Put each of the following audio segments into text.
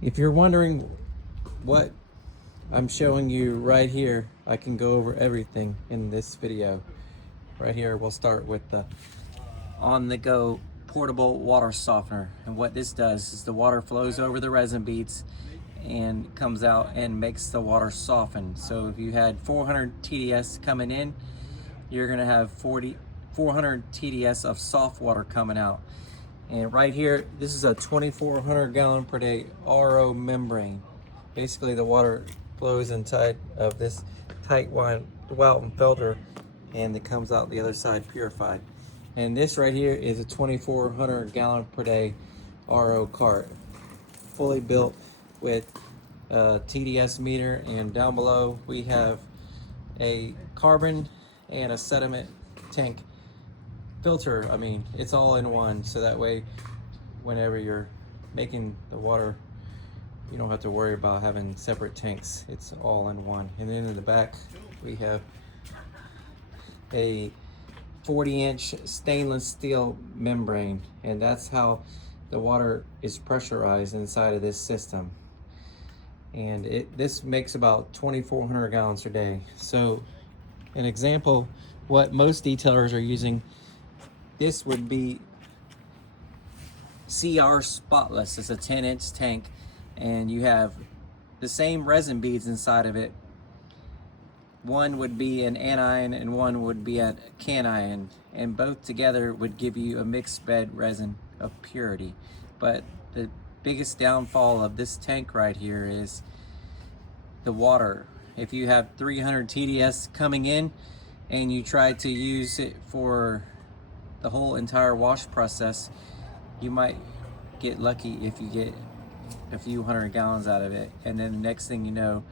If you're wondering what I'm showing you right here, I can go over everything in this video. Right here, we'll start with the on-the-go portable water softener. And what this does is the water flows over the resin beads and comes out and makes the water soften. So if you had 400 TDS coming in, you're gonna have 400 TDS of soft water coming out. And right here, this is a 2,400 gallon per day RO membrane. Basically, the water flows inside of this tight Walton filter, and it comes out the other side purified. And this right here is a 2,400 gallon per day RO cart, fully built with a TDS meter. And down below, we have a carbon and a sediment tank filter. I mean, it's all in one, so that way whenever you're making the water, you don't have to worry about having separate tanks. It's all in one. And then in the back we have a 40-inch stainless steel membrane, and that's how the water is pressurized inside of this system. And this makes about 2,400 gallons a day. So an example, what most detailers are using, this would be CR Spotless. It's a 10-inch tank, and you have the same resin beads inside of it. One would be an anion and one would be a cation, and both together would give you a mixed bed resin of purity. But the biggest downfall of this tank right here is the water. If you have 300 TDS coming in and you try to use it for the whole entire wash process, you might get lucky if you get a few hundred gallons out of it, and then the next thing you know,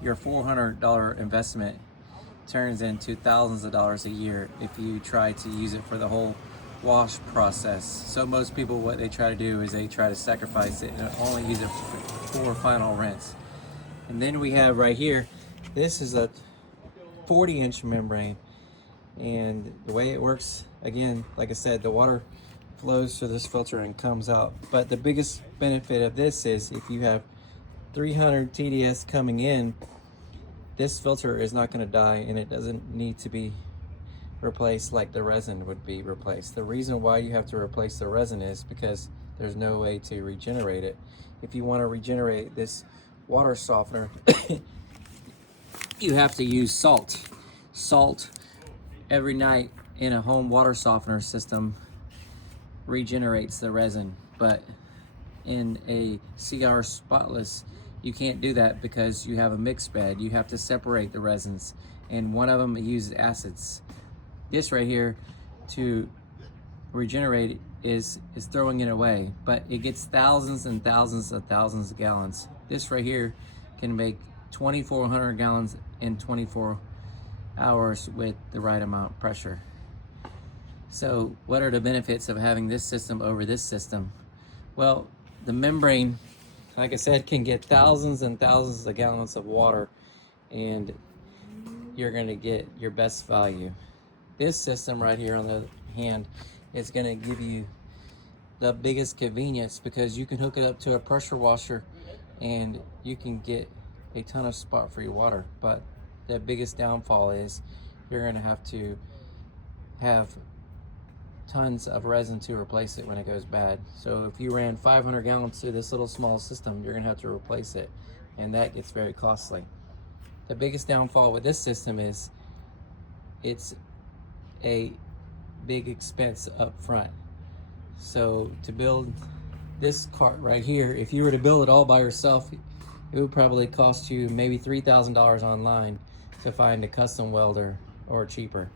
your $400 investment turns into thousands of dollars a year if you try to use it for the whole wash process. So most people, what they try to do is they try to sacrifice it and only use it for final rinse. And then we have right here, this is a 40-inch membrane, and the way it works, again, like I said, the water flows through this filter and comes out. But the biggest benefit of this is if you have 300 TDS coming in, this filter is not going to die, and it doesn't need to be replaced like the resin would be replaced. The reason why you have to replace the resin is because there's no way to regenerate it. If you want to regenerate this water softener, you have to use salt. Salt every night in a home water softener system regenerates the resin, but in a CR Spotless, you can't do that because you have a mixed bed. You have to separate the resins, and one of them uses acids. This right here, to regenerate, is throwing it away, but it gets thousands and thousands of gallons. This right here can make 2,400 gallons in 24 hours with the right amount of pressure. So what are the benefits of having this system over this system? Well, the membrane, like I said, can get thousands and thousands of gallons of water, and you're going to get your best value. This system right here on the hand is going to give you the biggest convenience because you can hook it up to a pressure washer and you can get a ton of spot-free water. But the biggest downfall is you're going to have tons of resin to replace it when it goes bad. So if you ran 500 gallons through this little small system, you're gonna have to replace it, and that gets very costly. The biggest downfall with this system is it's a big expense up front. So to build this cart right here, if you were to build it all by yourself, it would probably cost you maybe $3,000 online to find a custom welder or cheaper.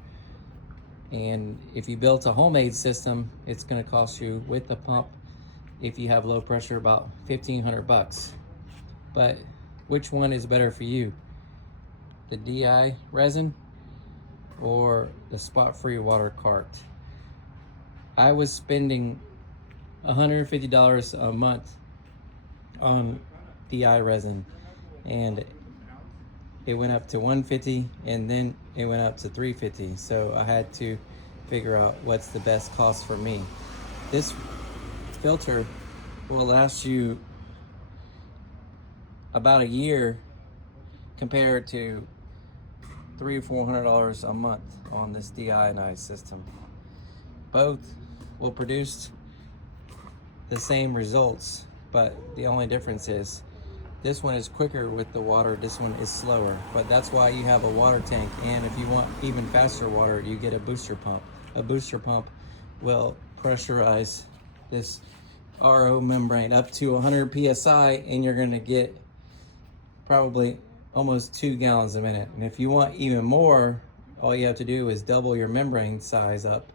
And if you built a homemade system, it's going to cost you, with the pump, if you have low pressure, about $1,500. But which one is better for you? The DI resin or the spot-free water cart? I was spending $150 a month on DI resin, and it went up to $150, and then it went up to $350. So I had to figure out what's the best cost for me. This filter will last you about a year compared to $300 or $400 a month on this deionized system. Both will produce the same results, but the only difference is this one is quicker with the water, this one is slower. But that's why you have a water tank, and if you want even faster water, you get a booster pump. A booster pump will pressurize this RO membrane up to 100 psi, and you're going to get probably almost 2 gallons a minute. And if you want even more, all you have to do is double your membrane size up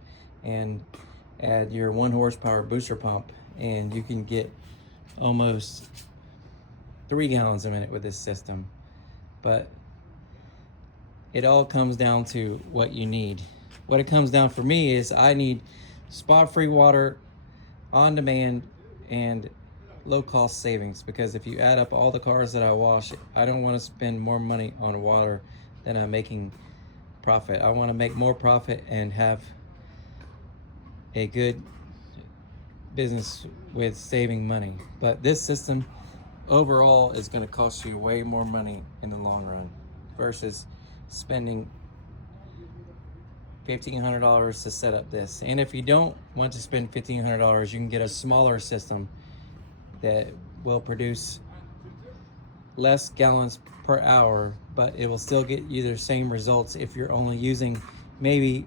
and add your 1 horsepower booster pump, and you can get almost 3 gallons a minute with this system. But it all comes down to what you need. What it comes down for me is I need spot free water on demand and low cost savings, because if you add up all the cars that I wash, I don't want to spend more money on water than I'm making profit. I want to make more profit and have a good business with saving money. But this system overall is going to cost you way more money in the long run versus spending $1,500 to set up this. And if you don't want to spend $1,500, you can get a smaller system that will produce less gallons per hour, but it will still get you the same results if you're only using maybe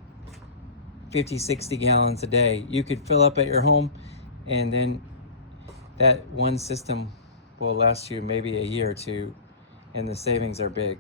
50-60 gallons a day. You could fill up at your home, and then that one system will last you maybe a year or two, and the savings are big.